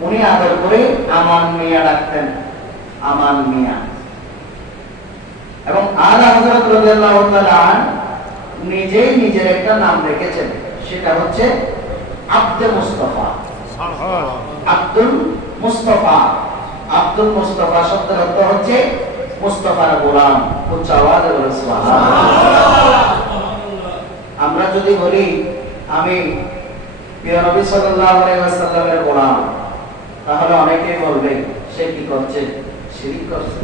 উনি আদর করে আমান মিয়া ডাকতেন, আমান মিয়া। এবং নিজেই নিজের একটা নাম রেখেছেন, সেটা হচ্ছে আব্দে মুস্তাফা। আব্দুল মুস্তাফা। আব্দুল মুস্তাফা শব্দের অর্থ হচ্ছে মুস্তাফার গোলাম। আমরা যদি বলি, আমি প্রিয় নবী সাল্লাল্লাহু আলাইহি ওয়াসাল্লামের গোলাম। তাহলে অনেকেই বলবে সে কি করছে? শিরিক করছে।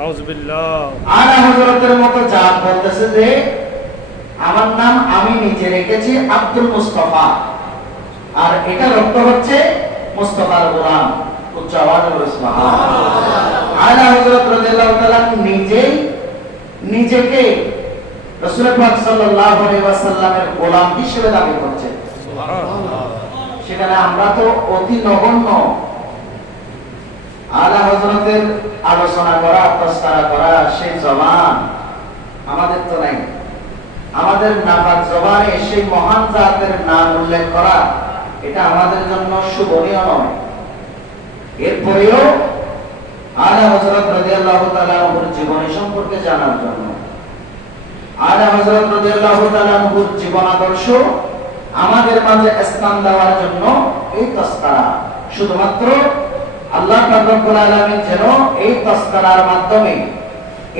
আউযুবিল্লাহ। আর হযরতের মতো জাত বলতেছে যে আমার নাম আমি নিজে রেখেছি আব্দুল মুস্তাফা। আর এটার অর্থ হচ্ছে মুস্তাফার গোলাম। উচ্চ আওয়াজে বলে সুবহানাল্লাহ। আলা হযরত রাদিয়াল্লাহু তাআলা নিজেই নিজেকে রাসূল পাক সাল্লাল্লাহু আলাইহি ওয়াসাল্লামের গোলাম হিসেবে দাবি করছেন সেখানে আমরা তো অতি নগণ্য। আলা হযরতের আলোচনা করা, প্রস্তারা করা, সেই জবান আমাদের তো নাই। আমাদের নাপাক জবানে সেই মহান জাতের নাম উল্লেখ করা, এটা আমাদের জন্য শুভনীয় নয়। এরপরেও আলা হযরত রাদিয়াল্লাহু তাআলা আনহুর জীবনী সম্পর্কে জানার জন্য। আলা হযরত রাদিয়াল্লাহু তাআলা আনহুর জীবন আদর্শ আমাদের মাঝে স্থান দেওয়ার জন্য এই তস্তারা শুধুমাত্র আল্লাহ রব্বুল আলামিন যেন এই তস্তারার মাধ্যমে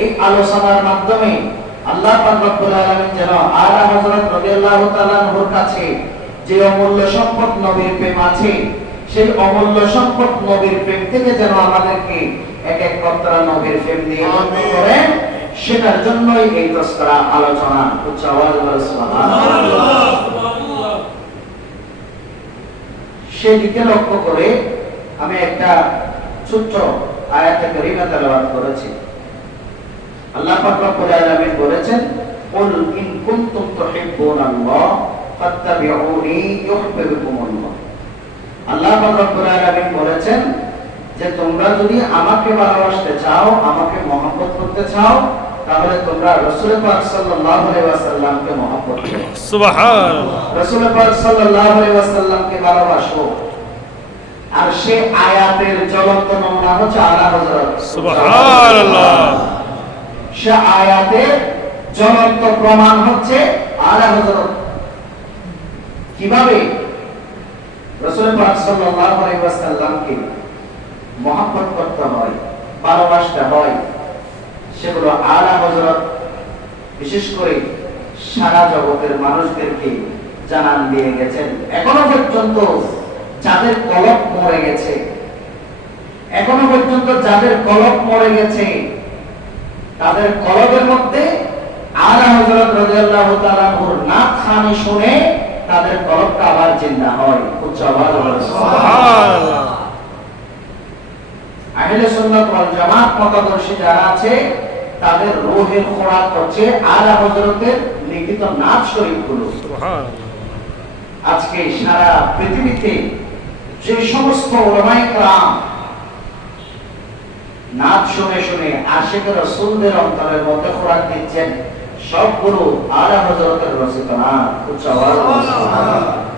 এই আলোচনার মাধ্যমে আল্লাহ রব্বুল আলামিন যেন আলা হযরত রাদিয়াল্লাহু তাআলা আনহুর কাছে যে অমূল্য সম্পদ নবীর প্রেম আছে সেই অমূল্য সম্পদ নবীর প্রেম থেকে যেন আমাদেরকে এক এক নবীর প্রেম দিয়ে করেন সেটার জন্যই এই তস্করা আলোচনা। উচ্চ আওয়াজ সুবহানাল্লাহ। সেদিকে লক্ষ্য করে আমি একটা ছোট্ট আয়াতে করিমা তেলাওয়াত করেছি। আল্লাহ পাক রব্বুল আলামিন বলেছেন আল্লাহ পাক রব্বুল আলামিন বলেছেন যে, তোমরা যদি আমাকে ভালোবাসতে চাও, আমাকে মহব্বত করতে চাও তাহলে তোমরা রাসূল পাক সাল্লাল্লাহু আলাইহি ওয়াসাল্লামকে মহব্বত করো। সুবহানাল্লাহ। রাসূল পাক সাল্লাল্লাহু আলাইহি ওয়াসাল্লামকে ভালোবাসো। আর সে আয়াতের জ্বলন্ত নমুনা হচ্ছে আলা হযরত। সুবহানাল্লাহ। সে আয়াতের জ্বলন্ত প্রমাণ হচ্ছে আলা হযরত। কীভাবে? রাসূল পাক সাল্লাল্লাহু আলাইহি ওয়াসাল্লামকে মহব্বত করতে হয় ভালোবাসতে হয়। সেগুলো আলা হযরত। বিশেষ করে সারা জগতের মানুষদেরকে জানান দিয়ে গেছেন। এখনও পর্যন্ত যাদের কলক মরে গেছে, এখনও পর্যন্ত যাদের কলক মরে গেছে, তাদের কলবের মধ্যে আলা হযরত রাদিয়াল্লাহু তাআলা নূর নাথ খানি শুনে তাদের কলবটা আবার জিন্দা হয়। উচ্চ আওয়াজ সুবহানাল্লাহ। আহলে সুন্নাত ওয়াল জামাত মতাদর্শী যারা আছে তাদের রূহের খোরাক হচ্ছে আলা হযরতের লিখিত শরীফগুলো। সুবহানাল্লাহ। আজকে সারা পৃথিবীতে যে সমস্ত ওলামায়ে নাচ শুনে শুনে আশেকের রসুলদের অন্তরের মধ্যে খোরাক দিচ্ছেন সবগুলো আলা হজরতের রচিত না উচ্চ।